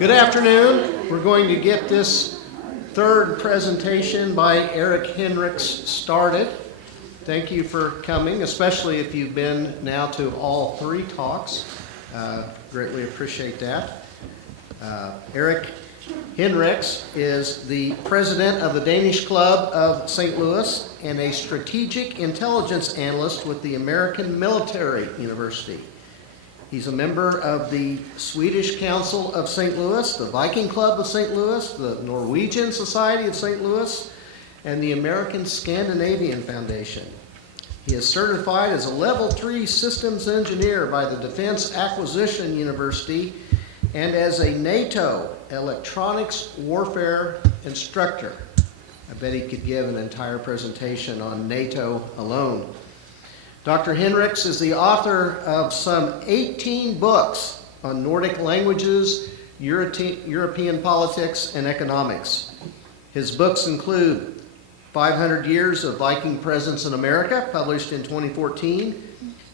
Good afternoon. We're going to get this third presentation by Eric Hinrichs started. Thank you for coming, especially if you've been now to all three talks. Greatly appreciate that. Eric Hinrichs is the president of the Danish Club of St. Louis and a strategic intelligence analyst with the American Military University. He's a member of the Swedish Council of St. Louis, the Viking Club of St. Louis, the Norwegian Society of St. Louis, and the American Scandinavian Foundation. He is certified as a Level 3 systems engineer by the Defense Acquisition University and as a NATO electronics warfare instructor. I bet he could give an entire presentation on NATO alone. Dr. Hinrichs is the author of some 18 books on Nordic languages, European politics, and economics. His books include 500 Years of Viking Presence in America, published in 2014,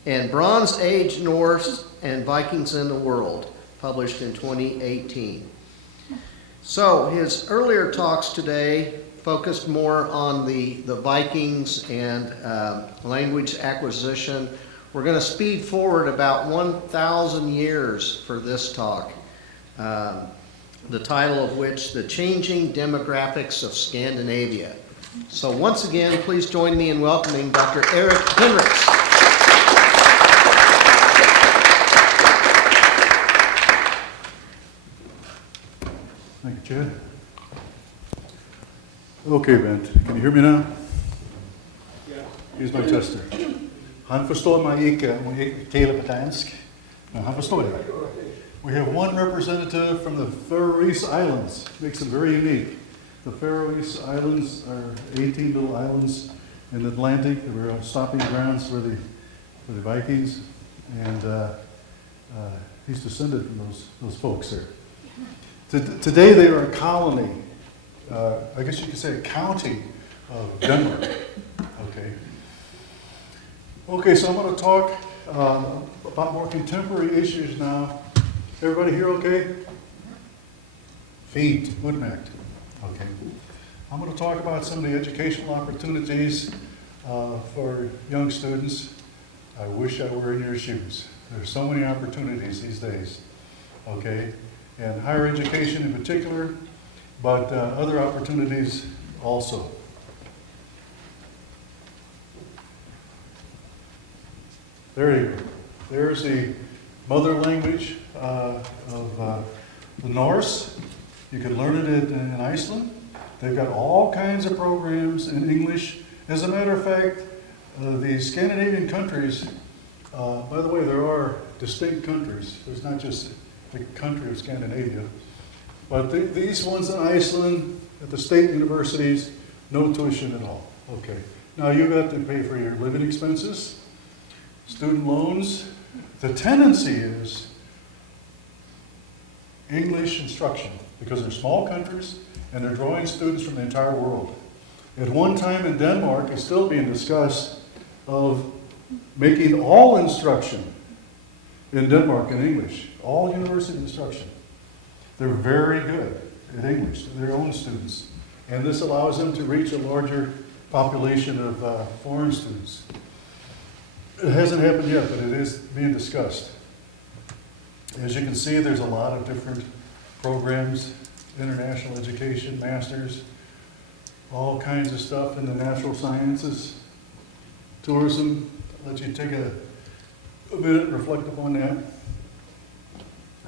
and Bronze Age Norse and Vikings in the World, published in 2018. So his earlier talks today focused more on the Vikings and language acquisition. We're going to speed forward about 1,000 years for this talk, the title of which, The Changing Demographics of Scandinavia. So once again, please join me in welcoming Dr. Eric Hinrichs. Thank you, Chad. Okay, Bent, can you hear me now? Yeah. Here's my tester. Han förstår mig inte om jag talar på dansk. No, han förstår det. We have one representative from the Faroe Islands. Makes them very unique. The Faroe Islands are 18 little islands in the Atlantic. They were stopping grounds for the Vikings, and he's descended from those folks there. Today they are a colony. I guess you could say a county of Denmark. Okay, so I'm going to talk about more contemporary issues now. Everybody here okay? Fint, udmärkt. Okay. I'm going to talk about some of the educational opportunities for young students. I wish I were in your shoes. There's so many opportunities these days. Okay, and higher education in particular, but other opportunities also. There you go. There's the mother language of the Norse. You can learn it in Iceland. They've got all kinds of programs in English. As a matter of fact, the Scandinavian countries, by the way, there are distinct countries. There's not just the country of Scandinavia. But these ones in Iceland, at the state universities, no tuition at all. Okay. Now you got to pay for your living expenses, student loans. The tendency is English instruction, because they're small countries and they're drawing students from the entire world. At one time in Denmark, it's still being discussed of making all instruction in Denmark in English, all university instruction. They're very good at English, their own students. And this allows them to reach a larger population of foreign students. It hasn't happened yet, but it is being discussed. As you can see, there's a lot of different programs, international education, masters, all kinds of stuff in the natural sciences, tourism. I'll let you take a minute and reflect upon that.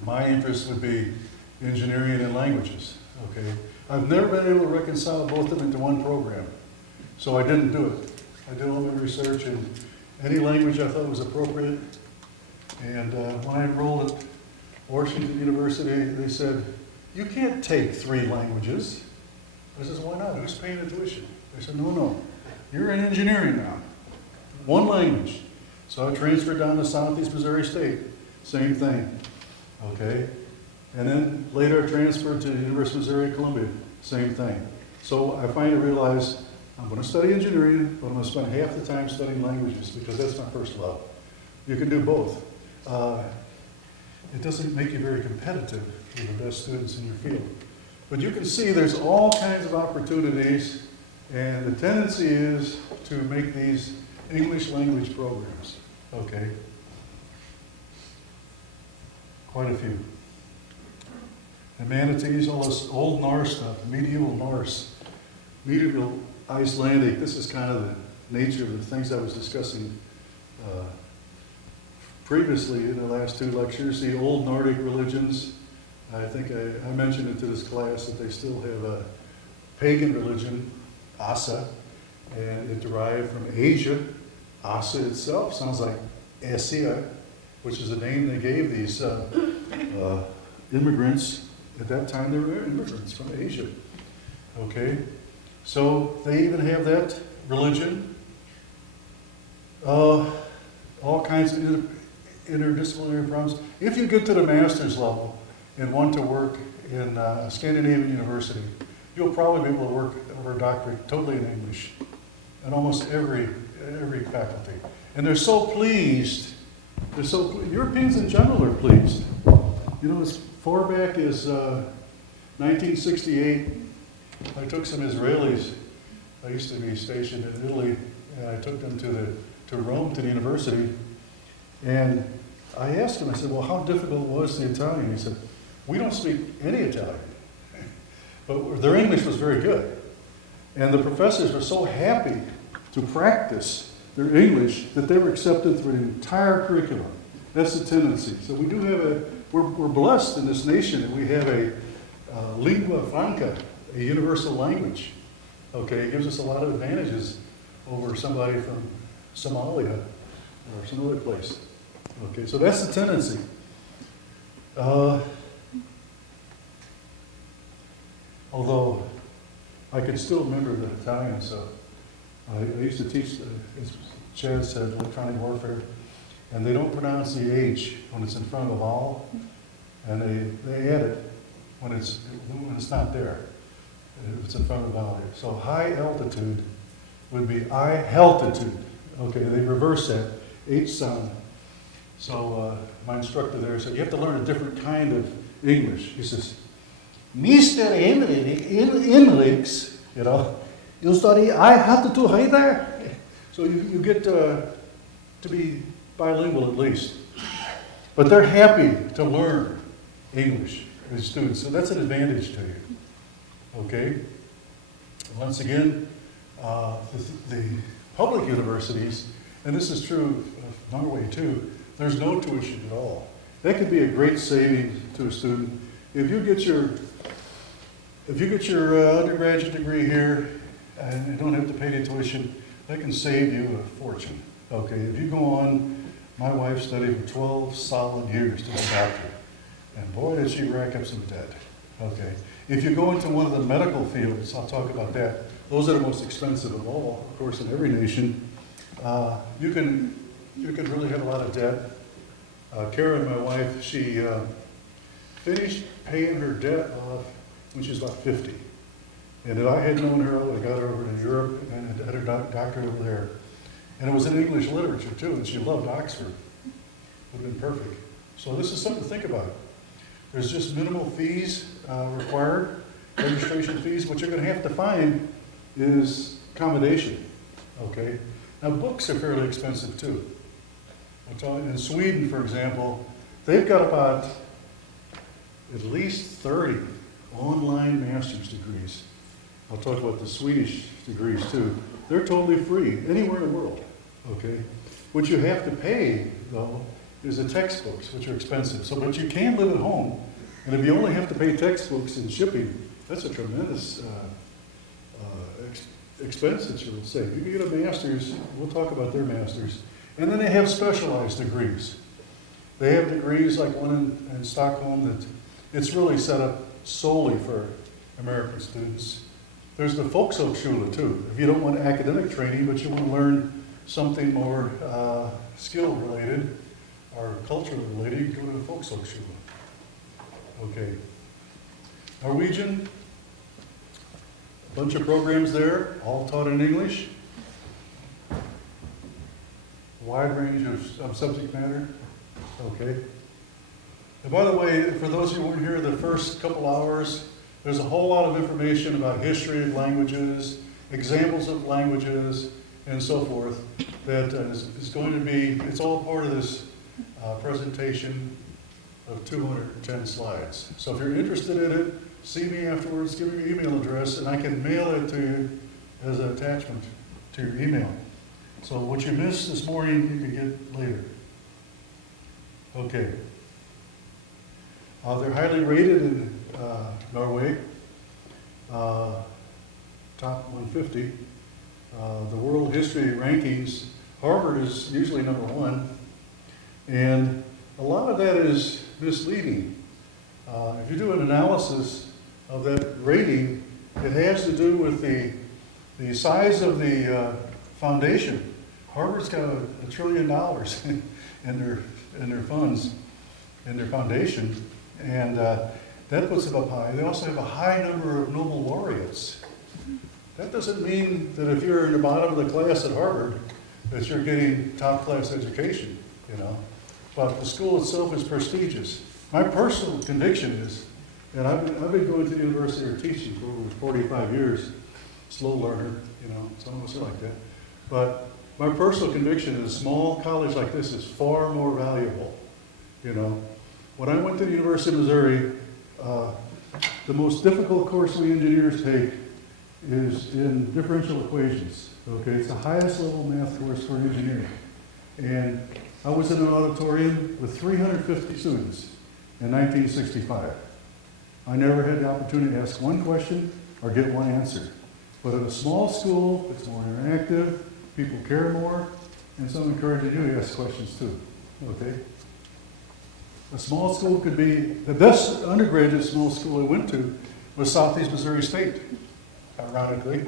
My interest would be engineering and languages. Okay, I've never been able to reconcile both of them into one program, so I didn't do it. I did all my research in any language I thought was appropriate, and when I enrolled at Washington University, they said, you can't take 3 languages. I said, why not? Who's paying the tuition? They said, no, you're in engineering now. One language. So I transferred down to Southeast Missouri State, same thing. Okay. And then later I transferred to the University of Missouri Columbia, same thing. So I finally realized I'm going to study engineering, but I'm going to spend half the time studying languages because that's my first love. You can do both. it doesn't make you very competitive with the best students in your field. But you can see there's all kinds of opportunities, and the tendency is to make these English language programs, okay? Quite a few. The manatees, all this old Norse stuff, medieval Norse, medieval Icelandic. This is kind of the nature of the things I was discussing previously in the last two lectures. The old Nordic religions. I think I mentioned it to this class that they still have a pagan religion, Asa, and it derived from Asia. Asa itself sounds like Asia, which is the name they gave these immigrants. At that time, they were immigrants from Asia. Okay, so they even have that religion. All kinds of interdisciplinary programs. If you get to the master's level and want to work in a Scandinavian university, you'll probably be able to work over a doctorate totally in English, in almost every faculty. And they're so pleased. Europeans in general are pleased. You know, as far back as 1968, I took some Israelis. I used to be stationed in Italy, and I took them to Rome, to the university. And I asked him, I said, well, how difficult was the Italian? He said, we don't speak any Italian. But their English was very good. And the professors were so happy to practice their English that they were accepted through the entire curriculum. That's the tendency. So we do have we're blessed in this nation that we have a lingua franca, a universal language. Okay, it gives us a lot of advantages over somebody from Somalia or some other place. Okay, so that's the tendency. Although I can still remember the Italian, so I used to teach, as Chad said, electronic warfare, and they don't pronounce the H when it's in front of a vowel, and they add it when it's not there. If it's in front of a vowel here. So high altitude would be I-heltitude. Okay, they reverse that H sound. So my instructor there said, you have to learn a different kind of English. He says, Mr. Hinrichs, you know, you study I-heltitude high there. So you get to be bilingual at least. But they're happy to learn English as students, so that's an advantage to you. Okay? Once again, the public universities, and this is true of Norway too, there's no tuition at all. That could be a great saving to a student. If you get your undergraduate degree here and you don't have to pay the tuition, that can save you a fortune. Okay, if you go on, my wife studied for 12 solid years to be a doctor, and boy did she rack up some debt. Okay, if you go into one of the medical fields, I'll talk about that. Those are the most expensive of all, of course, in every nation. You can really have a lot of debt. Karen, my wife, she finished paying her debt off when she was about 50. And if I had known her, I would have got her over to Europe and had her doctorate over there. And it was in English literature too, and she loved Oxford. Would have been perfect. So this is something to think about. There's just minimal fees required, registration fees. What you're going to have to find is accommodation. Okay. Now books are fairly expensive too. In Sweden, for example, they've got about at least 30 online master's degrees. I'll talk about the Swedish degrees too. They're totally free anywhere in the world. Okay. What you have to pay though is the textbooks, which are expensive. So, but you can live at home, and if you only have to pay textbooks and shipping, that's a tremendous expense that you'll save. You can get a master's. We'll talk about their masters, and then they have specialized degrees. They have degrees like one in Stockholm that it's really set up solely for American students. There's the Volkshochschule too. If you don't want academic training, but you want to learn something more skill related or culturally related, you can go to the Volkshochschule. Okay. Norwegian, a bunch of programs there, all taught in English. Wide range of subject matter. Okay. And by the way, for those who weren't here the first couple hours, there's a whole lot of information about history of languages, examples of languages, and so forth that is going to be, it's all part of this presentation of 210 slides. So if you're interested in it, see me afterwards, give me your email address, and I can mail it to you as an attachment to your email. So what you missed this morning, you can get later. Okay. They're highly rated in Norway, top 150. The world history rankings, Harvard is usually number 1, and a lot of that is misleading. If you do an analysis of that rating, it has to do with the size of the foundation. Harvard's got $1 trillion in their funds, in their foundation, and that puts it up high. They also have a high number of Nobel laureates. That doesn't mean that if you're in the bottom of the class at Harvard, that you're getting top-class education, you know. But the school itself is prestigious. My personal conviction is, and I've been going to the university or teaching for over 45 years, slow learner, you know, some of us are like that. But my personal conviction is a small college like this is far more valuable, you know. When I went to the University of Missouri, the most difficult course we engineers take is in differential equations, okay? It's the highest level math course for engineering. And I was in an auditorium with 350 students in 1965. I never had the opportunity to ask one question or get one answer. But in a small school, it's more interactive, people care more, and some encouraging you to ask questions too, okay? A small school could be, the best undergraduate small school I went to was Southeast Missouri State, ironically,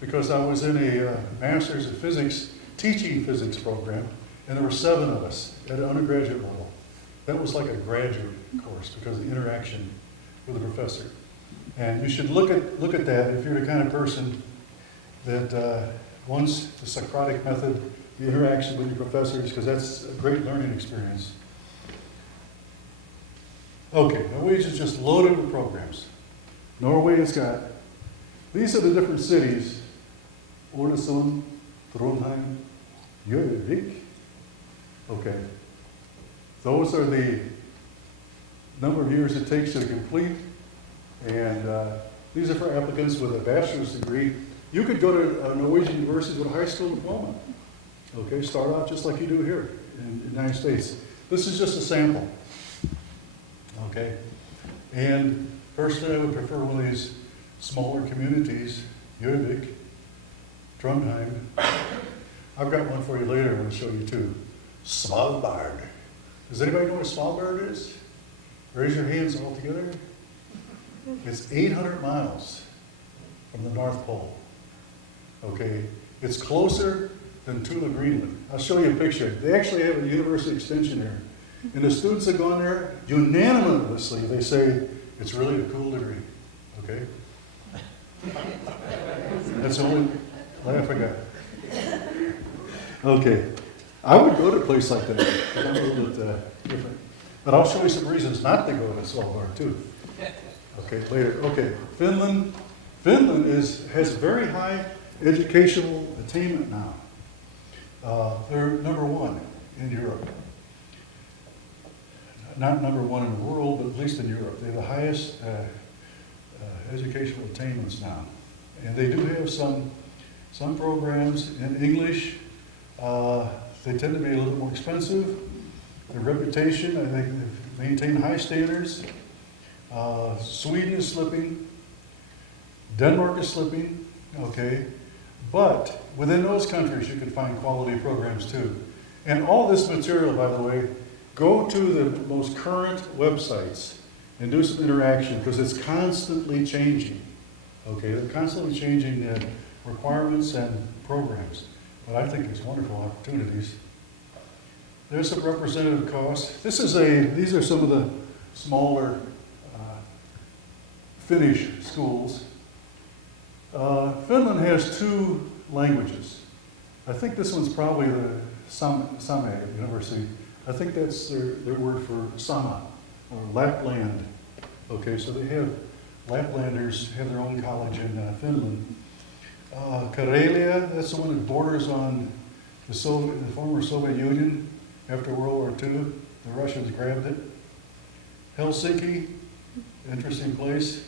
because I was in a master's of physics, teaching physics program, and there were 7 of us at an undergraduate level. That was like a graduate course because of the interaction with the professor. And you should look at that if you're the kind of person that wants the Socratic method, the interaction with your professors, because that's a great learning experience. Okay, Norwegian is just loaded with programs. Norway has got, these are the different cities: Ålesund, Trondheim, Gjøvik. Okay, those are the number of years it takes to complete, and these are for applicants with a bachelor's degree. You could go to a Norwegian university with a high school diploma. Okay, start out just like you do here in the United States. This is just a sample. Okay, and personally I would prefer one of these smaller communities, Gjøvik, Trondheim. I've got one for you later, I'm going to show you too. Svalbard. Does anybody know what Svalbard is? Raise your hands all together. It's 800 miles from the North Pole. Okay, it's closer than Tula, Greenland. I'll show you a picture. They actually have a university extension there. And the students that go in there, unanimously, they say, it's really a cool degree, okay? That's the only laugh I got. Okay, I would go to a place like that. I'm a little bit different. But I'll show you some reasons not to go to Svalbard, too. Okay, later. Okay, Finland. Finland has very high educational attainment now. They're number 1 in Europe. Not number 1 in the world, but at least in Europe. They have the highest educational attainments now. And they do have some programs in English. They tend to be a little more expensive. Their reputation, I think they maintain high standards. Sweden is slipping. Denmark is slipping, okay? But within those countries, you can find quality programs too. And all this material, by the way, go to the most current websites and do some interaction because it's constantly changing. Okay, they're constantly changing requirements and programs. But I think it's wonderful opportunities. There's some representative costs. These are some of the smaller Finnish schools. Finland has 2 languages. I think this one's probably the Same University. I think that's their word for sama. or Lapland. Okay, so they have, Laplanders have their own college in Finland. Karelia, that's the one that borders on the former Soviet Union after World War II. The Russians grabbed it. Helsinki, interesting place.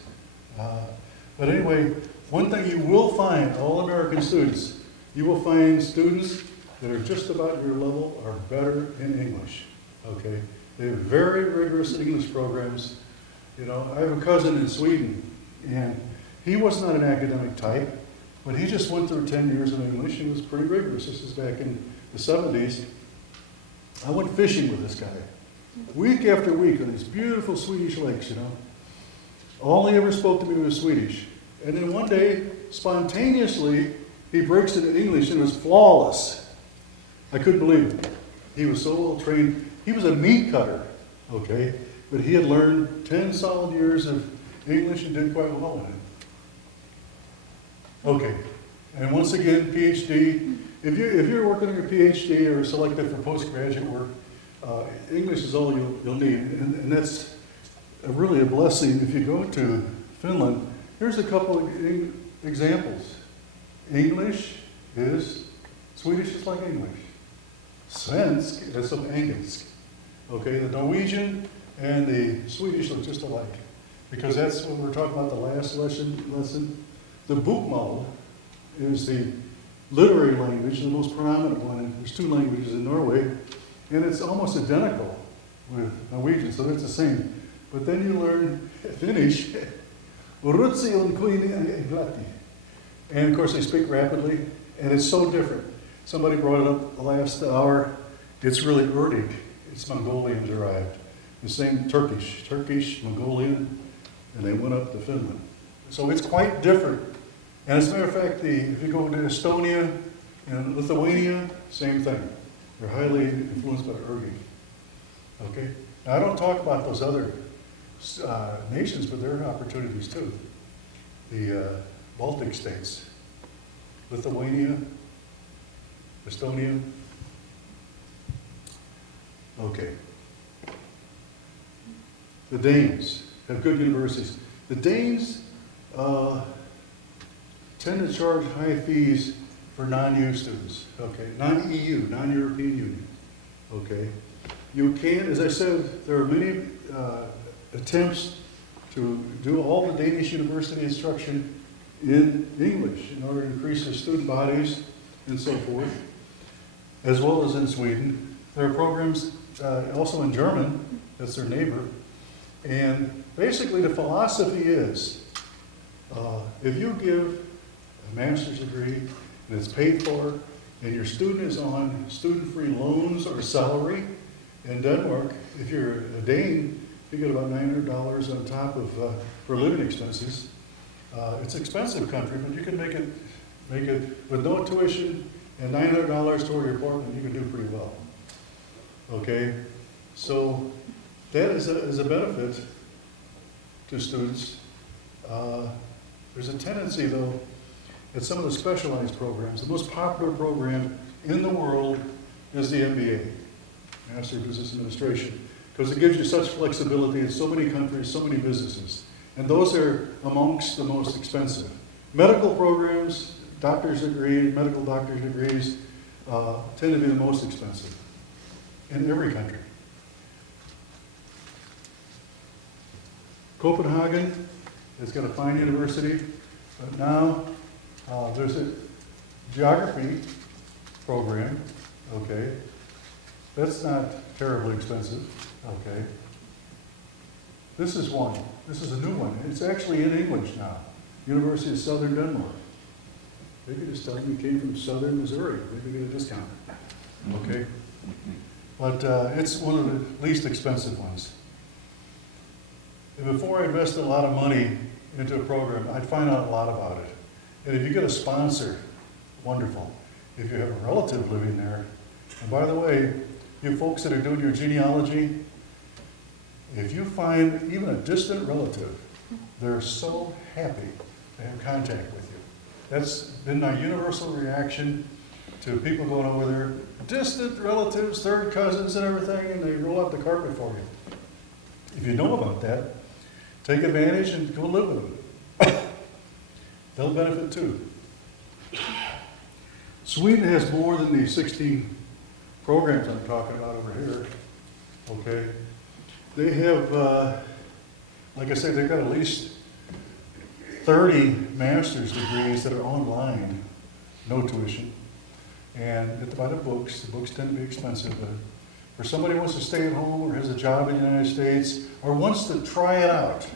But anyway, one thing you will find, all American students, you will find students that are just about your level or better in English. Okay, they have very rigorous English programs. You know, I have a cousin in Sweden, and he was not an academic type, but he just went through 10 years of English and was pretty rigorous. This is back in the 70s. I went fishing with this guy, week after week on these beautiful Swedish lakes, you know. All he ever spoke to me was Swedish. And then one day, spontaneously, he breaks into English and it was flawless. I couldn't believe it. He was so well trained. He was a meat cutter, okay? But he had learned 10 solid years of English and did quite well in it. Okay, and once again, PhD. If you're working on your PhD or selected for postgraduate work, English is all you'll need. And that's really a blessing. If you go to Finland, here's a couple of examples. English is, Swedish is like English. Svensk is some engelsk. Okay, the Norwegian and the Swedish look just alike. Because that's what we were talking about the last lesson. The bokmål is the literary language, the most prominent one. And there's two languages in Norway, and it's almost identical with Norwegian, so it's the same. But then you learn Finnish, and of course they speak rapidly, and it's so different. Somebody brought it up the last hour. It's really Urdic. It's Mongolian derived. The same Turkish, Mongolian, and they went up to Finland. So it's quite different. And as a matter of fact, if you go to Estonia and Lithuania, same thing. They're highly influenced by Urdic. Okay? Now, I don't talk about those other nations, but there are opportunities too. The Baltic States, Lithuania, Estonia. Okay. The Danes have good universities. The Danes tend to charge high fees for non-EU students, okay? Non-EU, non-European Union, okay? You can, as I said, there are many attempts to do all the Danish university instruction in English in order to increase their student bodies and so forth, as well as in Sweden. There are programs also in German, that's their neighbor, and basically the philosophy is, if you give a master's degree and it's paid for, and your student is on student-free loans or salary in Denmark, if you're a Dane, you get about $900 on top of for living expenses. It's an expensive country, but you can make it with no tuition and $900 toward your apartment. You can do pretty well. Okay, so that is a benefit to students. There's a tendency, though, at some of the specialized programs, the most popular program in the world is the MBA, Master of Business Administration, because it gives you such flexibility in so many countries, so many businesses. And those are amongst the most expensive. Medical programs, doctor's degrees, medical doctor's degrees, tend to be the most expensive in every country. Copenhagen has got a fine university, but now there's a geography program, okay? That's not terribly expensive, okay? This is one. This is a new one. It's actually in English now. University of Southern Denmark. They could just tell you came from Southern Missouri. Maybe get a discount, okay? But it's one of the least expensive ones. And before I invested a lot of money into a program, I'd find out a lot about it. And if you get a sponsor, wonderful. If you have a relative living there, and by the way, you folks that are doing your genealogy, if you find even a distant relative, they're so happy to have contact with you. That's been my universal reaction to people going over there. Distant relatives, third cousins and everything, and they roll out the carpet for you. If you know about that, take advantage and go live with them. They'll benefit too. Sweden has more than the 16 programs I'm talking about over here, okay? They have, like I said, they've got at least 30 master's degrees that are online, no tuition, and get to buy the books. The books tend to be expensive, but for somebody who wants to stay at home or has a job in the United States or wants to try it out,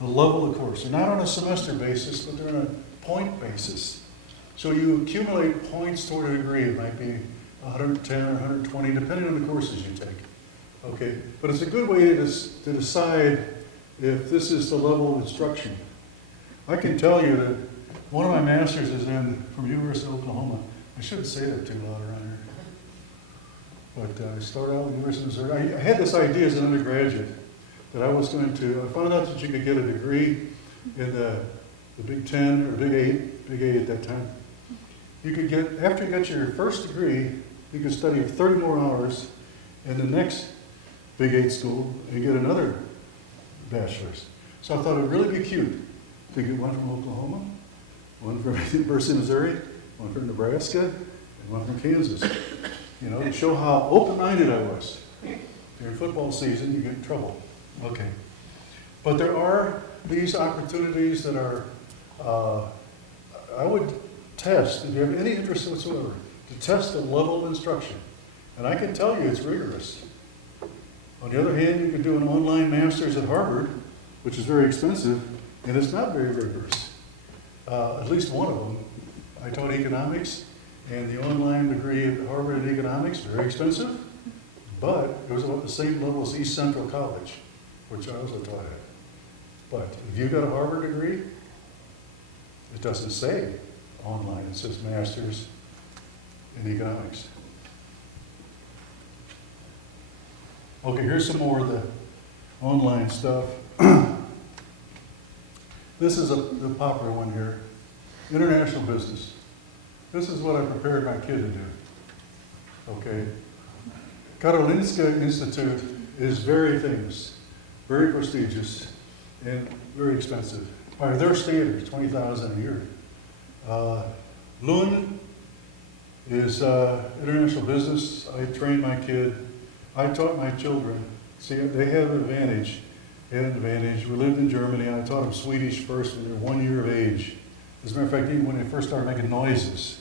the level of course. They're not on a semester basis, but they're on a point basis. So you accumulate points toward a degree. It might be 110 or 120, depending on the courses you take. Okay, but it's a good way to decide if this is the level of instruction. I can tell you that one of my masters is from University of Oklahoma. I shouldn't say that too loud around here. But I started out with University of Missouri. I had this idea as an undergraduate that I was going to, I found out that you could get a degree in the Big Ten or Big Eight at that time. You could get, after you got your first degree, you could study 30 more hours in the next Big Eight school and get another bachelor's. So I thought it would really be cute to get one from Oklahoma, one from University of Missouri, one from Nebraska, and one from Kansas. You know, to show how open-minded I was. During football season, you get in trouble. Okay. But there are these opportunities that are, I would test, if you have any interest whatsoever, to test the level of instruction. And I can tell you it's rigorous. On the other hand, you can do an online master's at Harvard, which is very expensive, and it's not very rigorous. At least one of them. I taught economics, and the online degree at Harvard in economics, very expensive, but it was about the same level as East Central College, which I also taught at. But if you got a Harvard degree, it doesn't say online, it says master's in economics. Okay, here's some more of the online stuff. This is the popular one here. International business. This is what I prepared my kid to do. Okay. Karolinska Institute is very famous, very prestigious, and very expensive. By their standards, $20,000 a year. Lund is international business. I trained my kid. I taught my children. See, they have an advantage. They had an advantage. We lived in Germany. I taught them Swedish first when they were 1 year of age. As a matter of fact, even when they first started making noises,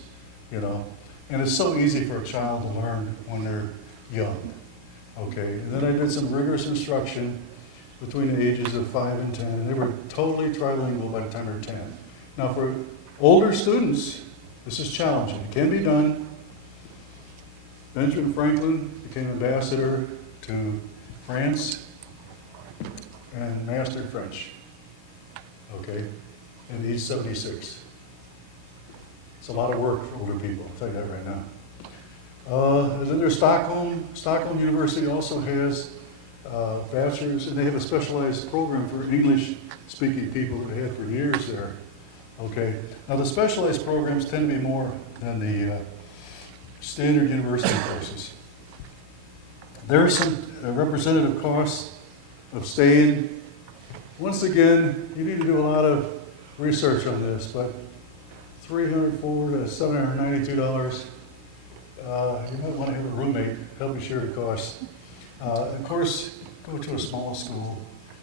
you know. And it's so easy for a child to learn when they're young. Okay, and then I did some rigorous instruction between the ages of 5 and 10, and they were totally trilingual by the time they were 10. Now for older students, this is challenging. It can be done. Benjamin Franklin became ambassador to France and mastered French, okay, in age 76. It's a lot of work for older people, I'll tell you that right now. Then there's Stockholm. Stockholm University also has bachelor's, and they have a specialized program for English-speaking people that they had for years there. Okay. Now the specialized programs tend to be more than the standard university courses. There are some representative costs of staying. Once again, you need to do a lot of research on this, but $304 to $792. You might want to have a roommate help you share the cost. Of course, go to a small school.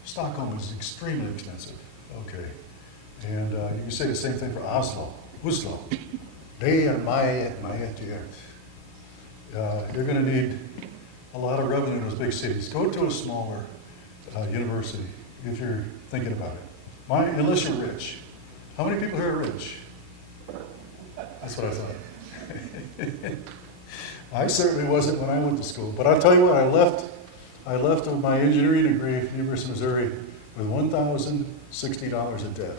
Stockholm is extremely expensive. Okay. And you can say the same thing for Oslo. They are my you're going to need a lot of revenue in those big cities. Go to a smaller university if you're thinking about it. Unless you're rich. How many people here are rich? That's what I thought. I certainly wasn't when I went to school. But I'll tell you what, I left with my engineering degree from the University of Missouri with $1,060 in debt.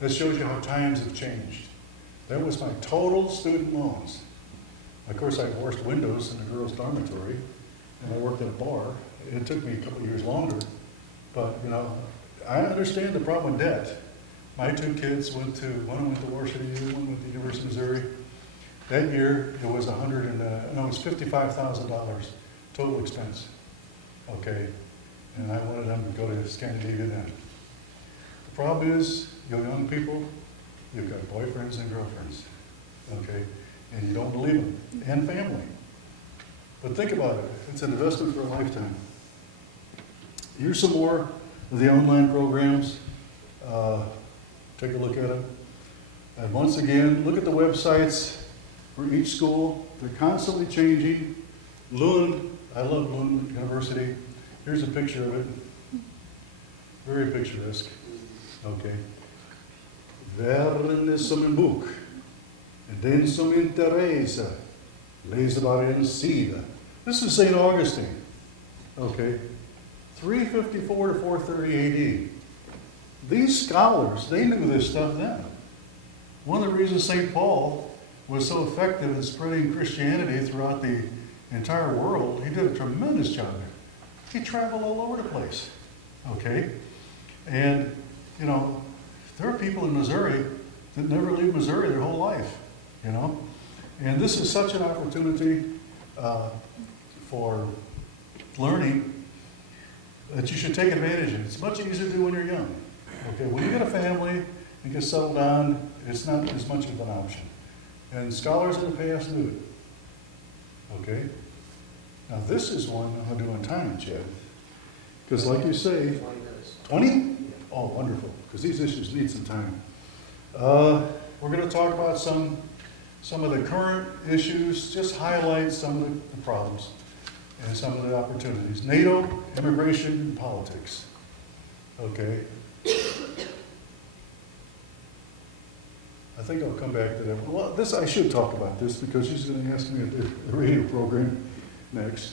That shows you how times have changed. That was my total student loans. Of course, I washed windows in the girls' dormitory, and I worked at a bar. It took me a couple of years longer, but you know, I understand the problem with debt. My two kids one went to Washington, one went to the University of Missouri. That year, it was $55,000 total expense. Okay, and I wanted them to go to Scandinavia then. The problem is, you young people, you've got boyfriends and girlfriends, okay? And you don't believe them, and family. But think about it, it's an investment for a lifetime. Here's some more of the online programs. Take a look at them. And once again, look at the websites for each school. They're constantly changing. Lund, I love Lund University. Here's a picture of it. Very picturesque. Okay. Världen är som en bok. Den som inte reser, läser bara en sida. This is St. Augustine. Okay. 354 to 430 AD. These scholars, they knew this stuff then. One of the reasons St. Paul was so effective in spreading Christianity throughout the entire world, he did a tremendous job there. He traveled all over the place, okay? And, you know, there are people in Missouri that never leave Missouri their whole life, you know? And this is such an opportunity for learning that you should take advantage of. It's much easier to do when you're young. Okay, when you get a family and get settled down, it's not as much of an option. And scholars in the past knew it. Okay? Now this is one I'm going to do on time, Chad. Because like you say, 20 minutes. 20? Oh, wonderful, because these issues need some time. We're going to talk about some of the current issues, just highlight some of the problems and some of the opportunities. NATO, immigration, and politics. Okay. I think I'll come back to that. Well, I should talk about this because she's going to ask me at the radio program next.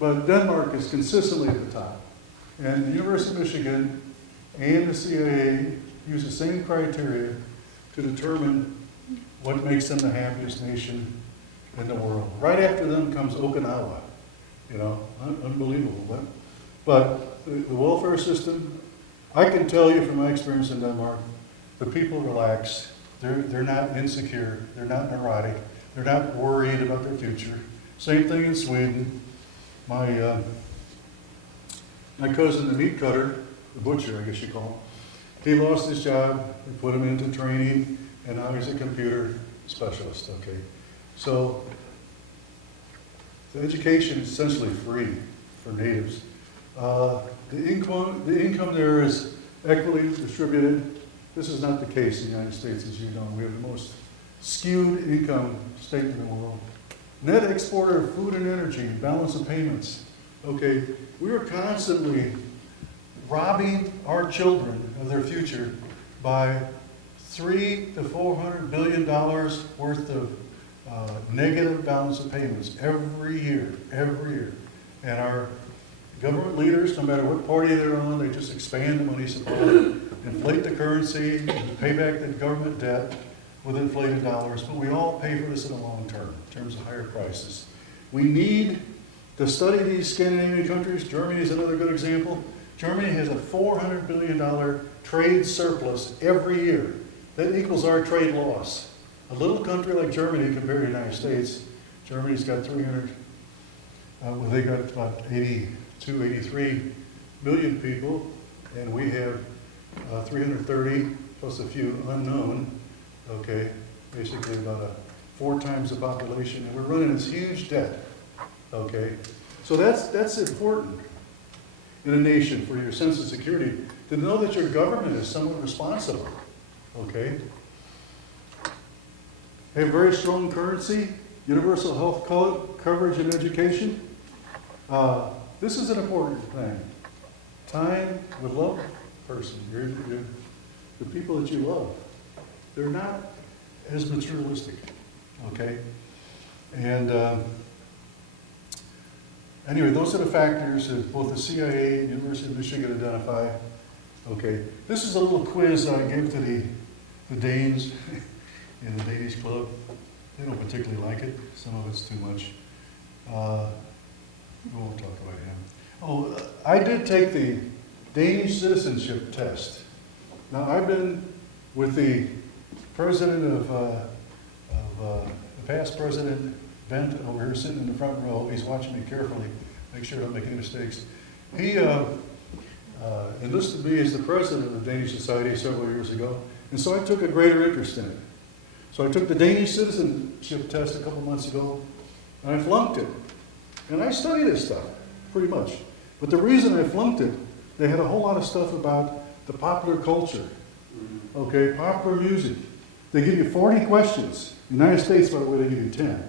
But Denmark is consistently at the top. And the University of Michigan and the CIA use the same criteria to determine what makes them the happiest nation in the world. Right after them comes Okinawa. You know, unbelievable. But the welfare system, I can tell you from my experience in Denmark, the people relax. They're not insecure. They're not neurotic. They're not worried about their future. Same thing in Sweden. My cousin, the meat cutter, the butcher, I guess you call him, he lost his job. They put him into training, and now he's a computer specialist. Okay, so the education is essentially free for natives. The income there is equitably distributed. This is not the case in the United States, as you know. We have the most skewed income state in the world. Net exporter of food and energy, balance of payments. Okay, we are constantly robbing our children of their future by $300 to $400 billion worth of negative balance of payments every year. And our government leaders, no matter what party they're on, they just expand the money supply, inflate the currency, pay back the government debt with inflated dollars, but we all pay for this in the long term, in terms of higher prices. We need to study these Scandinavian countries. Germany is another good example. Germany has a $400 billion trade surplus every year. That equals our trade loss. A little country like Germany compared to the United States, Germany's got 300, they got about 82, 83 million people, and we have 330 plus a few unknown, okay, basically about 4 times the population, and we're running this huge debt, okay? So that's important in a nation for your sense of security, to know that your government is somewhat responsible, okay? They have very strong currency, universal health coverage and education. This is an important thing. Time with loved person, the people that you love. They're not as materialistic, okay? And anyway, those are the factors that both the CIA and University of Michigan identify. Okay, this is a little quiz I gave to the Danes in the Danish club. They don't particularly like it. Some of it's too much. We won't talk about him. Oh, I did take the Danish Citizenship Test. Now, I've been with the president of the past president, Bent, over here sitting in the front row. He's watching me carefully, make sure I don't make any mistakes. He enlisted me as the president of the Danish Society several years ago, and so I took a greater interest in it. So I took the Danish Citizenship Test a couple months ago, and I flunked it. And I study this stuff, pretty much. But the reason I flunked it, they had a whole lot of stuff about the popular culture, okay, popular music. They give you 40 questions. In the United States, by the way, they give you 10.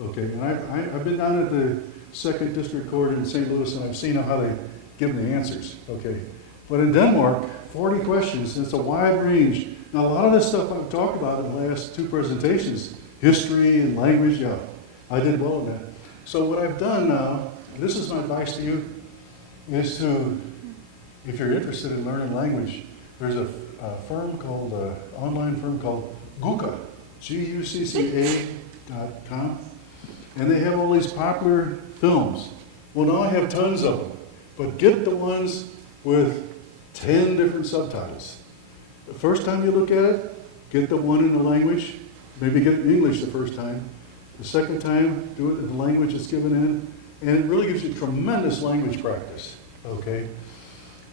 Okay, and I've been down at the 2nd District Court in St. Louis, and I've seen how they give them the answers, okay. But in Denmark, 40 questions, it's a wide range. Now, a lot of this stuff I've talked about in the last 2 presentations, history and language, yeah, I did well in that. So what I've done now, this is my advice to you, is to, if you're interested in learning language, there's a firm called, online firm called Gucca, Gucca.com, and they have all these popular films. Well, now I have tons of them, but get the ones with 10 different subtitles. The first time you look at it, get the one in the language, maybe get it in English the first time. The second time, do it in the language it's given in, and it really gives you tremendous language practice, okay?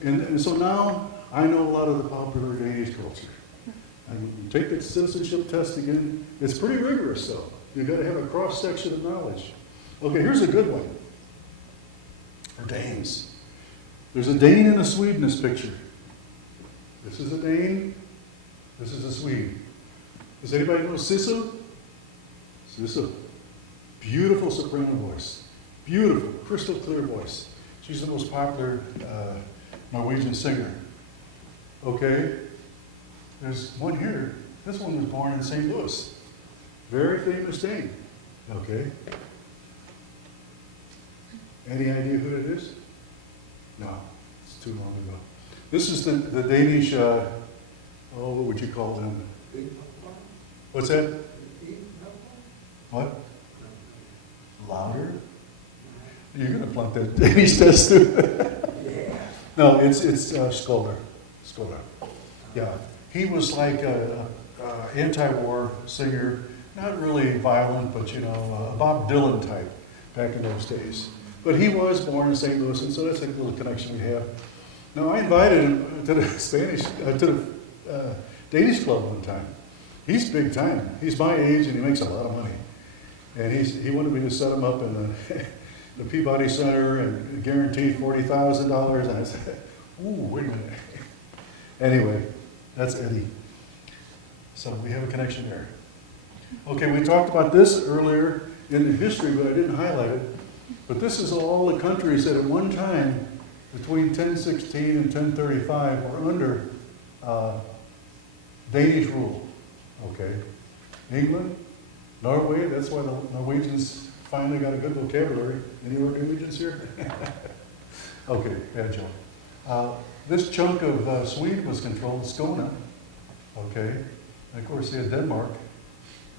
And so now, I know a lot of the popular Danish culture. You take the citizenship test again, it's pretty rigorous though. You've got to have a cross-section of knowledge. Okay, here's a good one. For Danes. There's a Dane and a Swede in this picture. This is a Dane, this is a Swede. Does anybody know Sissel? Sissel. Beautiful soprano voice. Beautiful, crystal clear voice. She's the most popular Norwegian singer. Okay, there's one here. This one was born in St. Louis. Very famous Dane. Okay. Any idea who it is? No, it's too long ago. This is the Danish, what would you call them? What's that? What? Louder? You're going to flunk that Danish test too. No, it's Skoda. Skoda. Yeah. He was like a anti-war singer, not really violent, but you know, a Bob Dylan type back in those days. But he was born in St. Louis, and so that's a little connection we have. Now, I invited him to the Danish club one time. He's big time. He's my age, and he makes a lot of money. And he wanted me to set him up in the Peabody Center and guaranteed $40,000. And I said, ooh, wait a minute. Anyway, that's Eddie. So we have a connection there. Okay, we talked about this earlier in the history, but I didn't highlight it. But this is all the countries that at one time, between 1016 and 1035, were under Danish rule. Okay, England, Norway, that's why the Norwegians finally got a good vocabulary. Any Norwegians here? Okay, bad joke. This chunk of Sweden was controlled Skåne. Okay, and of course they had Denmark,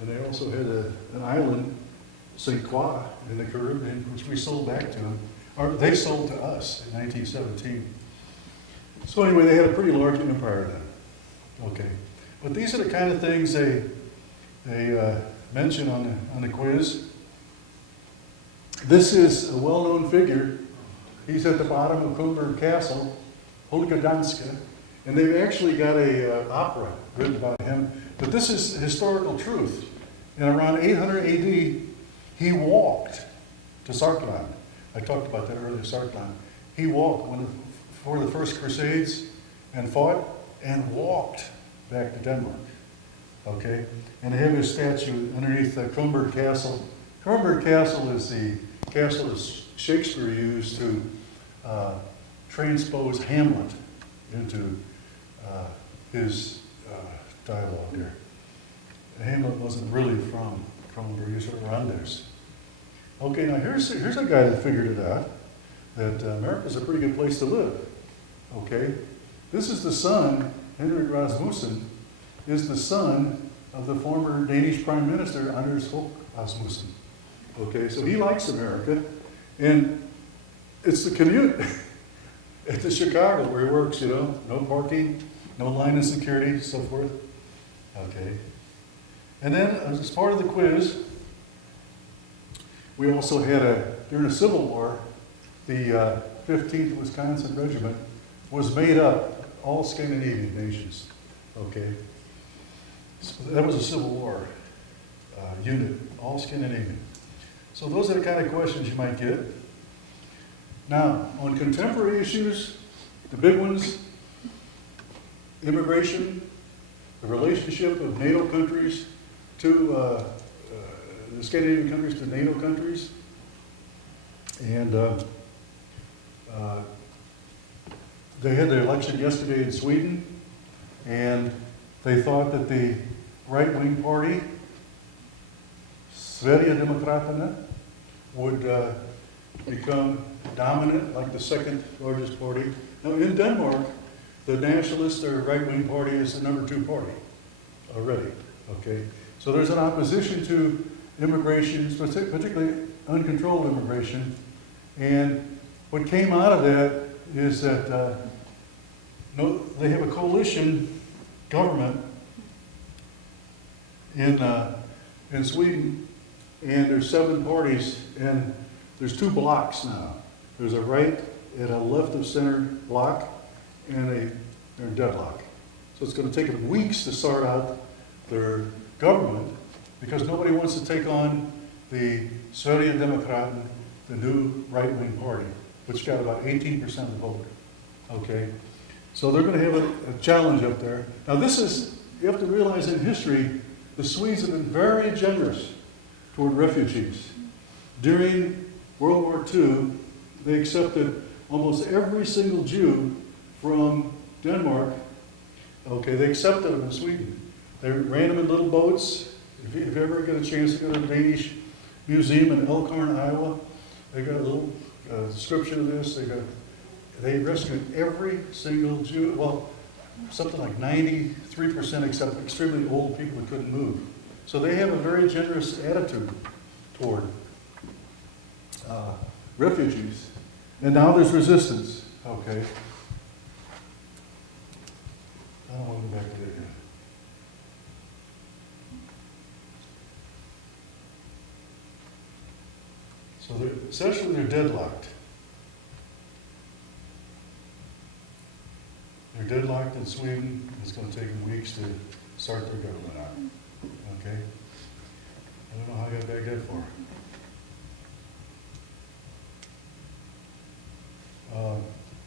and they also had an island, St. Croix, in the Caribbean, which we sold back to them, or they sold to us in 1917. So anyway, they had a pretty large empire then. Okay, but these are the kind of things they mention on the quiz. This is a well-known figure. He's at the bottom of Kronborg Castle, Holger Danske, and they've actually got a opera written about him. But this is historical truth. And around 800 AD, he walked to Sarkland. I talked about that earlier, Sarkland. He walked for the first Crusades and fought and walked back to Denmark. Okay? And they have his statue underneath Kronborg Castle. Kronborg Castle is the castle that Shakespeare used to transpose Hamlet into his dialogue there. Hamlet wasn't really from Kronborg, he was from Randers. Okay, now here's a guy that figured it out, that America's a pretty good place to live. Okay? This is the son, Henrik Rasmussen, is the son of the former Danish Prime Minister, Anders Fogh Rasmussen. Okay, so he likes America, and it's the commute to Chicago where he works, you know, no parking, no line of security, so forth. Okay. And then, as part of the quiz, we also had during the Civil War, the 15th Wisconsin Regiment was made up, all Scandinavian nations, okay? So that was a Civil War unit, all Scandinavian. So those are the kind of questions you might get. Now, on contemporary issues, the big ones, immigration, the relationship of NATO countries to the Scandinavian countries to NATO countries, and they had the election yesterday in Sweden, and they thought that the right-wing party, Sverigedemokraterna, would become dominant, like the second largest party. Now, in Denmark, the nationalist or right-wing party is the number 2 party already, okay? So there's an opposition to immigration, particularly uncontrolled immigration, and what came out of that is that they have a coalition government in Sweden, and there's 7 parties, and there's 2 blocks now. There's a right and a left of center block, and they're in deadlock. So it's going to take them weeks to sort out their government, because nobody wants to take on the Sverigedemokraterna, the new right-wing party, which got about 18% of the vote. Okay? So they're going to have a challenge up there. Now this is, you have to realize in history, the Swedes have been very generous toward refugees. During World War II, they accepted almost every single Jew from Denmark. Okay, they accepted them in Sweden. They ran them in little boats. If you ever get a chance to go to the Danish Museum in Elkhorn, Iowa, they got a little description of this. They rescued every single Jew, well, something like 93%, except extremely old people that couldn't move. So they have a very generous attitude toward refugees. And now there's resistance, okay? I don't want to go back to it here. So essentially they're deadlocked. They're deadlocked in Sweden. It's going to take them weeks to start their government out. Okay? I don't know how I got that far.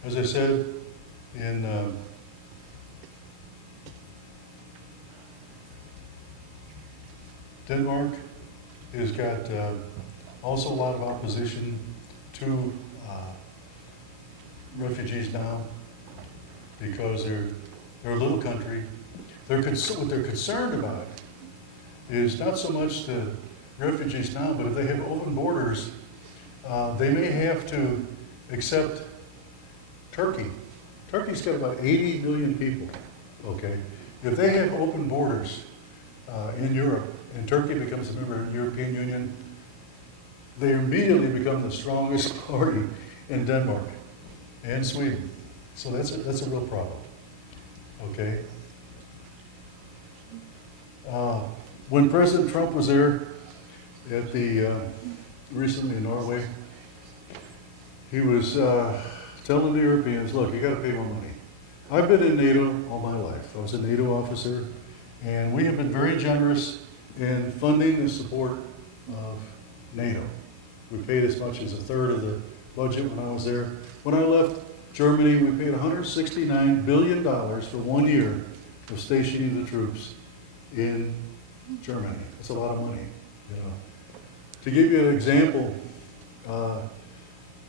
As I said, in Denmark has got also a lot of opposition to refugees now, because they're a little country. What they're concerned about is not so much the refugees now, but if they have open borders, they may have to accept Turkey. Turkey's got about 80 million people, okay? If they have open borders in Europe, and Turkey becomes a member of the European Union, they immediately become the strongest party in Denmark and Sweden. So that's a real problem, okay? When President Trump was there at recently in Norway, he was telling the Europeans, look, you got to pay more money. I've been in NATO all my life. I was a NATO officer, and we have been very generous in funding and support of NATO. We paid as much as 1/3 of the budget when I was there. When I left Germany, we paid $169 billion for 1 year of stationing the troops in Germany. That's a lot of money, you know. To give you an example,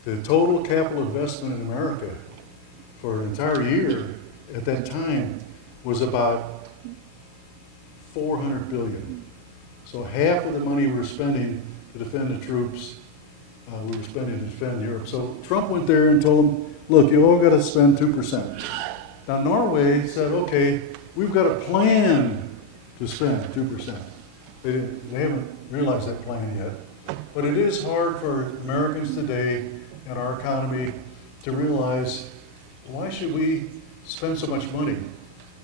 the total capital investment in America for an entire year at that time was about $400 billion. So half of the money we were spending to defend the troops, we were spending to defend Europe. So Trump went there and told them, look, you all got to spend 2%. Now Norway said, okay, we've got a plan to spend 2%. They haven't realized that plan yet. But it is hard for Americans today in our economy to realize, why should we spend so much money?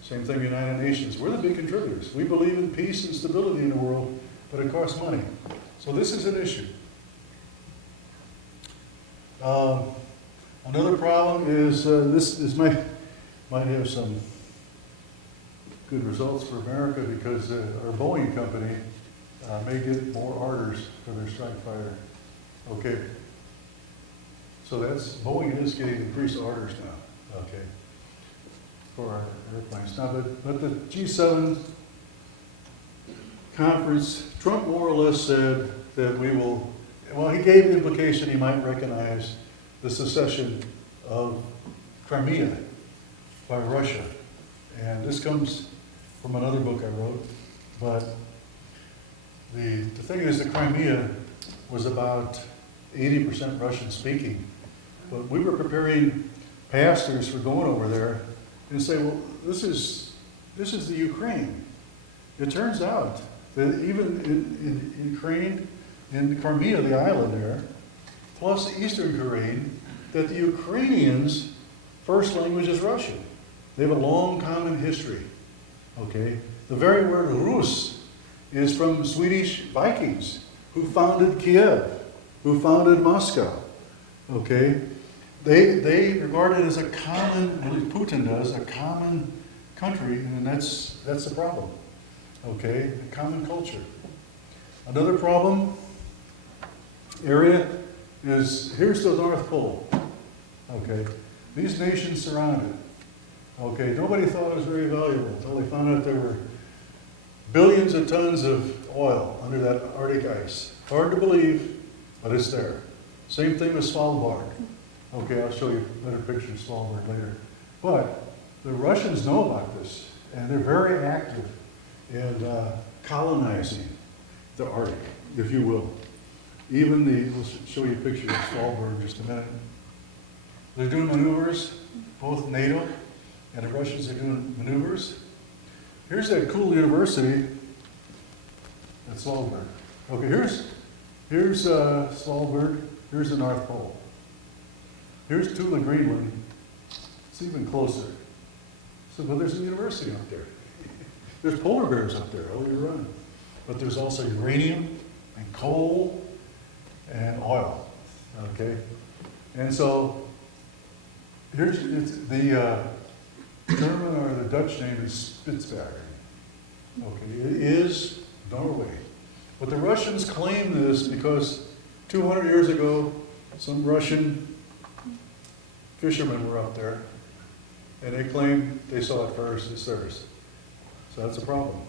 Same thing, United Nations. We're the big contributors. We believe in peace and stability in the world, but it costs money. So this is an issue. Another problem is, this might have some good results for America because our Boeing company may get more orders for their strike fighter. Okay. So Boeing is getting increased orders now, okay, for our airplanes. Now, but the G7 conference, Trump more or less said that we will, well, he gave the implication he might recognize the secession of Crimea by Russia. And this comes from another book I wrote, but the thing is that Crimea was about 80% Russian speaking. But we were preparing pastors for going over there and say, well, this is the Ukraine. It turns out that even in Ukraine, in Crimea, the island there, plus eastern Ukraine, that the Ukrainians' first language is Russian. They have a long common history, okay? The very word Rus is from Swedish Vikings who founded Kiev, who founded Moscow, okay? They regard it as a common, at least Putin does, a common country, and that's the problem, okay? A common culture. Another problem area is, here's the North Pole, okay? These nations surround it, okay? Nobody thought it was very valuable until they found out there were billions of tons of oil under that Arctic ice. Hard to believe, but it's there. Same thing with Svalbard. Okay, I'll show you a better picture of Svalbard later. But the Russians know about this, and they're very active in colonizing the Arctic, if you will. Even we'll show you a picture of Svalbard in just a minute. They're doing maneuvers, both NATO and the Russians are doing maneuvers. Here's that cool university at Svalbard. Okay, here's Svalbard, here's the North Pole. Here's Tula, Greenland. It's even closer. So, well, there's a university up there. There's polar bears up there all year round. But there's also uranium and coal and oil, okay? And so, here's the German or the Dutch name is Spitsbergen. Okay, it is Norway. But the Russians claim this because 200 years ago, some Russian fishermen were up there, and they claim they saw it first, it's theirs. So that's a problem.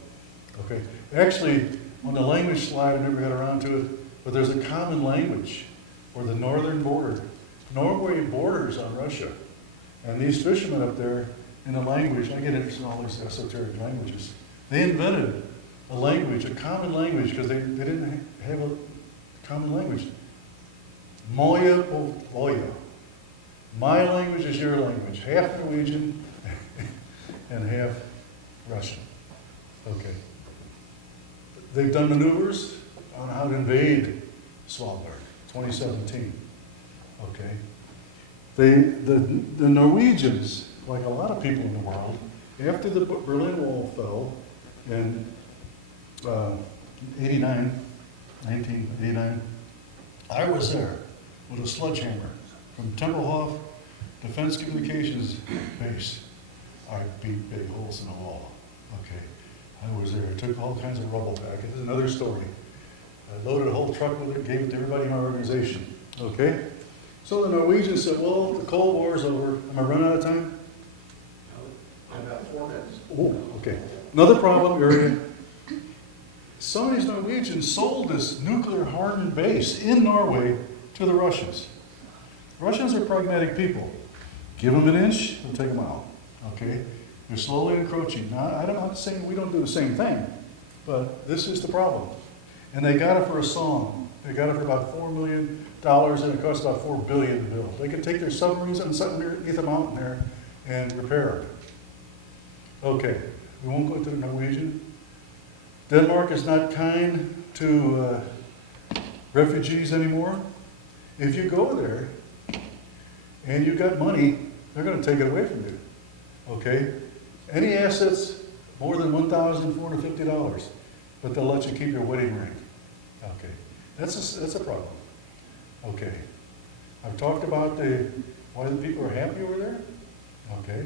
Okay. Actually, on the language slide, I never got around to it, but there's a common language for the northern border. Norway borders on Russia. And these fishermen up there, in the language, I get interested in all these esoteric languages. They invented a language, a common language, because they didn't have a common language. Moya o Voya. My language is your language, half Norwegian and half Russian. Okay. They've done maneuvers on how to invade Svalbard, 2017. Okay. The Norwegians, like a lot of people in the world, after the Berlin Wall fell in 1989, I was there with a sledgehammer from Tempelhof Defense Communications Base. I beat big holes in the wall. Okay, I was there. I took all kinds of rubble back. It's another story. I loaded a whole truck with it, gave it to everybody in my organization. Okay? So the Norwegians said, well, the Cold War's over. Am I running out of time? About 4 minutes. Oh, okay. Another problem area. Some of these Norwegians sold this nuclear hardened base in Norway to the Russians. Russians are pragmatic people. Give them an inch, they'll take a mile. Okay? They're slowly encroaching. Now, I'm not saying we don't do the same thing, but this is the problem. And they got it for a song. They got it for about $4 million, and it cost about $4 billion to build. They could take their submarines and sit underneath the mountain there and repair it. Okay, we won't go into the Norwegian. Denmark is not kind to refugees anymore. If you go there and you got money, they're going to take it away from you. Okay? Any assets more than $1,450, but they'll let you keep your wedding ring. Okay, that's a problem. Okay, I've talked about the why the people are happy over there? Okay,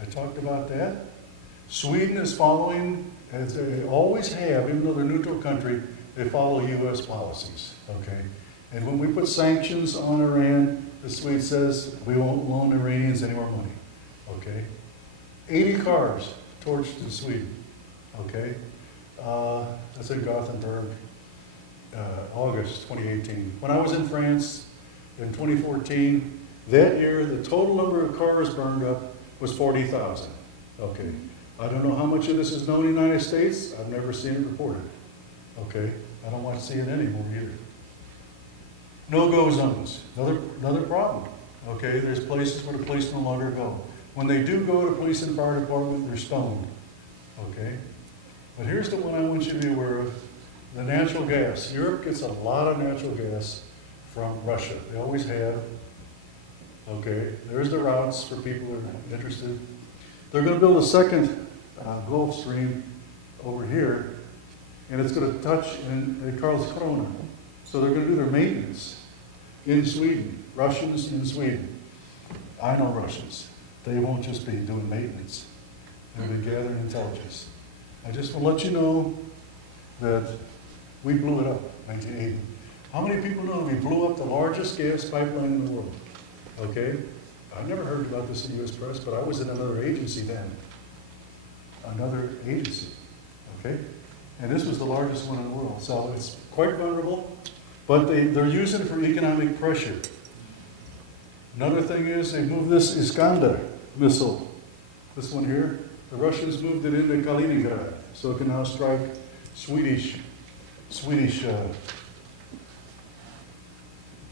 I talked about that. Sweden is following, as they always have, even though they're a neutral country, they follow U.S. policies, okay? And when we put sanctions on Iran, the Swede says we won't loan Iranians any more money, okay? 80 cars torched in Sweden, okay? That's in Gothenburg, August 2018. When I was in France in 2014, that year the total number of cars burned up was 40,000, okay? I don't know how much of this is known in the United States. I've never seen it reported, okay? I don't want to see it anymore either. No-go zones, another problem. Okay, there's places where the police no longer go. When they do go to police and fire department, they're stoned. Okay, but here's the one I want you to be aware of: the natural gas. Europe gets a lot of natural gas from Russia. They always have. Okay, there's the routes for people who are interested. They're going to build a second Gulf Stream over here, and it's going to touch in Karlskrona. So they're going to do their maintenance in Sweden, Russians in Sweden. I know Russians. They won't just be doing maintenance. They'll be gathering intelligence. I just want to let you know that we blew it up in 1980. How many people know we blew up the largest gas pipeline in the world? Okay? I've never heard about this in the U.S. press, but I was in another agency then. Another agency. Okay? And this was the largest one in the world. So it's quite vulnerable. But they're using it for economic pressure. Another thing is they moved this Iskander missile, this one here. The Russians moved it into Kaliningrad, so it can now strike Swedish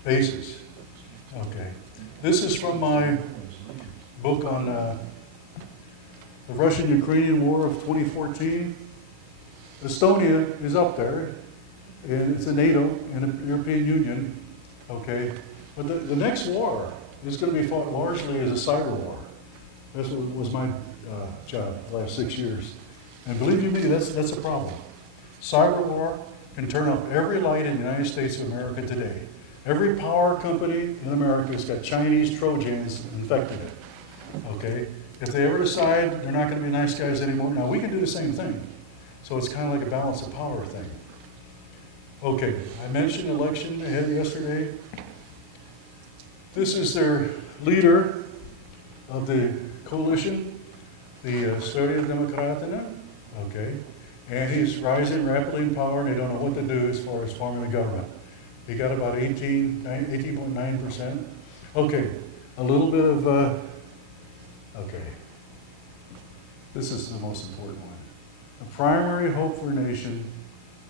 bases. Okay. This is from my book on the Russian-Ukrainian War of 2014. Estonia is up there. And it's a NATO and a European Union, okay? But the next war is going to be fought largely as a cyber war. That's what was my job the last 6 years. And believe you me, that's a problem. Cyber war can turn off every light in the United States of America today. Every power company in America has got Chinese Trojans infecting it, okay? If they ever decide they're not going to be nice guys anymore, now we can do the same thing. So it's kind of like a balance of power thing. Okay, I mentioned the election they had yesterday. This is their leader of the coalition, the Sverigedemokraterna, okay? And he's rising rapidly in power, and they don't know what to do as far as forming a government. He got about 18.9%. Okay, a little bit of, okay. This is the most important one. The primary hope for a nation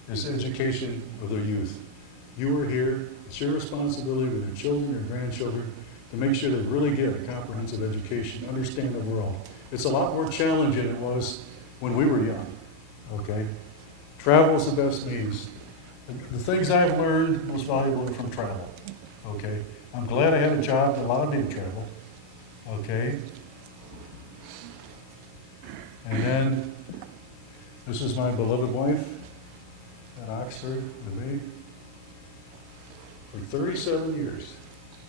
is education of their youth. You are here, it's your responsibility with your children and grandchildren to make sure they really get a comprehensive education, understand the world. It's a lot more challenging than it was when we were young, okay? Travel is the best means. The things I've learned most valuable are from travel, okay? I'm glad I had a job that allowed me to travel, okay? And then, this is my beloved wife at Oxford with me for 37 years.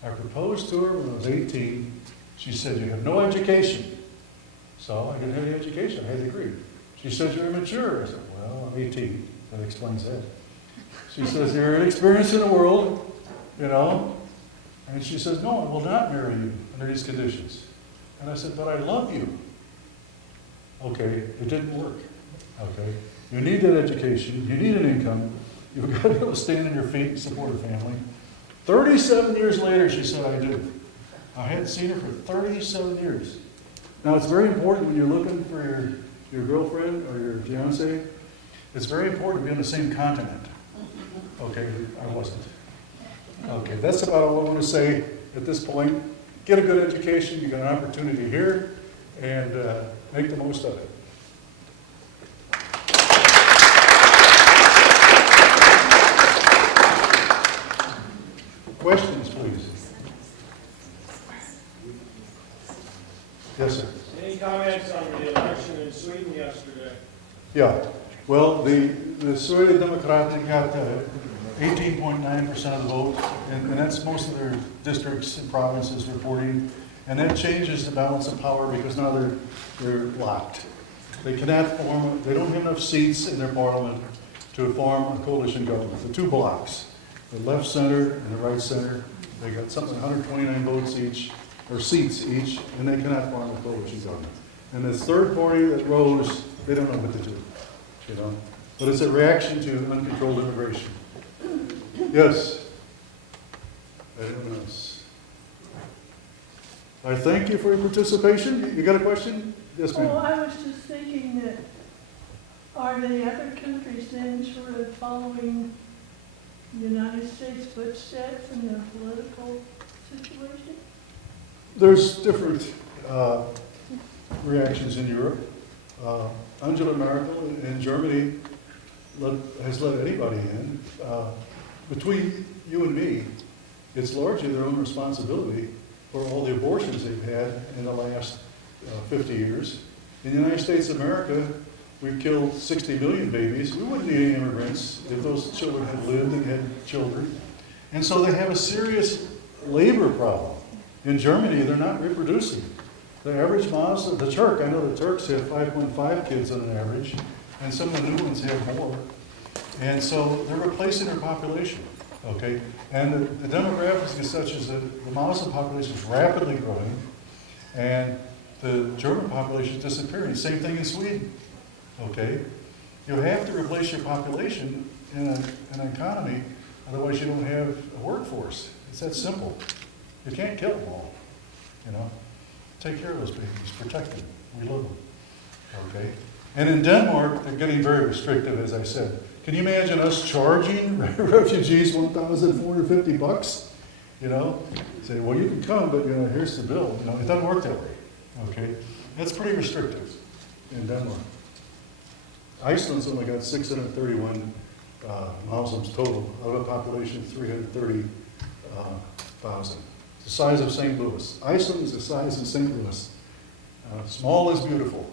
I proposed to her when I was 18. She said, "You have no education." So I didn't have any education, I had a degree. She said, "You're immature." I said, "Well, I'm 18. That explains that." She says, "You're inexperienced in the world, you know." And she says, "No, I will not marry you under these conditions." And I said, "But I love you." Okay, it didn't work. Okay, you need that education, you need an income, you've got to be able to stand on your feet and support a family. 37 years later, she said, "I do." I hadn't seen her for 37 years. Now, it's very important when you're looking for your girlfriend or your fiance, it's very important to be on the same continent. Okay, I wasn't. Okay, that's about all I want to say at this point. Get a good education, you got an opportunity here, and make the most of it. Questions, please. Yes, sir. Any comments on the election in Sweden yesterday? Yeah. Well, the Sverigedemokraterna got 18.9% of the vote, and that's most of their districts and provinces reporting. And that changes the balance of power because now they're locked. They cannot form, they don't have enough seats in their parliament to form a coalition government. The two blocks, the left center and the right center, they got something 129 votes each, or seats each, and they cannot form a coalition government. And this third party that rose, they don't know what to do, you know. But it's a reaction to uncontrolled immigration. Yes. Anyone else? I thank you for your participation. You got a question? Yes, ma'am. Oh, I was just thinking that, are the other countries then sort of following the United States footsteps in their political situation? There's different reactions in Europe. Angela Merkel in Germany has let anybody in. Between you and me, it's largely their own responsibility for all the abortions they've had in the last 50 years. In the United States of America, we've killed 60 million babies. We wouldn't need any immigrants if those children had lived and had children. And so they have a serious labor problem. In Germany, they're not reproducing. The average Muslim, the Turk, I know the Turks have 5.5 kids on an average, and some of the new ones have more. And so they're replacing their population, okay? And the demographics is such as that the Muslim population is rapidly growing, and the German population is disappearing. Same thing in Sweden, okay? You have to replace your population in an economy, otherwise you don't have a workforce. It's that simple. You can't kill them all, you know? Take care of those babies, protect them. We love them, okay? And in Denmark, they're getting very restrictive, as I said. Can you imagine us charging refugees $1,450? You know, say, well, you can come, but you know, here's the bill. You know, it doesn't work that way. Okay, that's pretty restrictive in Denmark. Iceland's only got 631 Muslims total out of a population of 330,000. It's the size of St. Louis. Iceland is the size of St. Louis. Small is beautiful.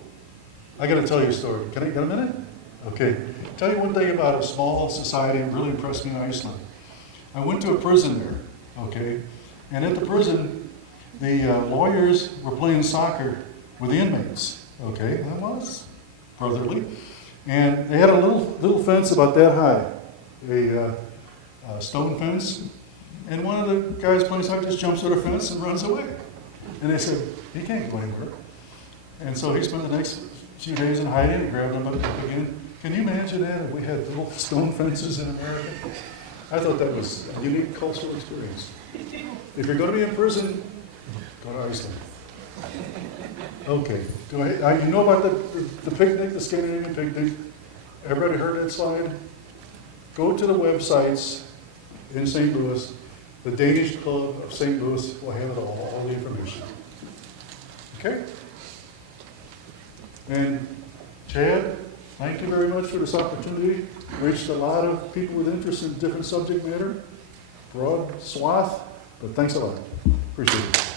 I got to tell you a story. Can I get a minute? Okay. Tell you one thing about a small society that really impressed me in Iceland. I went to a prison there, okay? And at the prison, the lawyers were playing soccer with the inmates, okay? That was brotherly. And they had a little fence about that high, a stone fence. And one of the guys playing soccer just jumps over the fence and runs away. And they said, he can't go anywhere. And so he spent the next few days in hiding and grabbed them up again. Can you imagine that if we had little stone fences in America? I thought that was a unique cultural experience. If you're going to be in prison, go to Iceland. Okay. You know about the picnic, the Scandinavian picnic? Everybody heard that slide? Go to the websites in St. Louis. The Danish Club of St. Louis will have it all the information. Okay? And Chad, thank you very much for this opportunity. Reached a lot of people with interest in different subject matter. Broad swath, but thanks a lot. Appreciate it.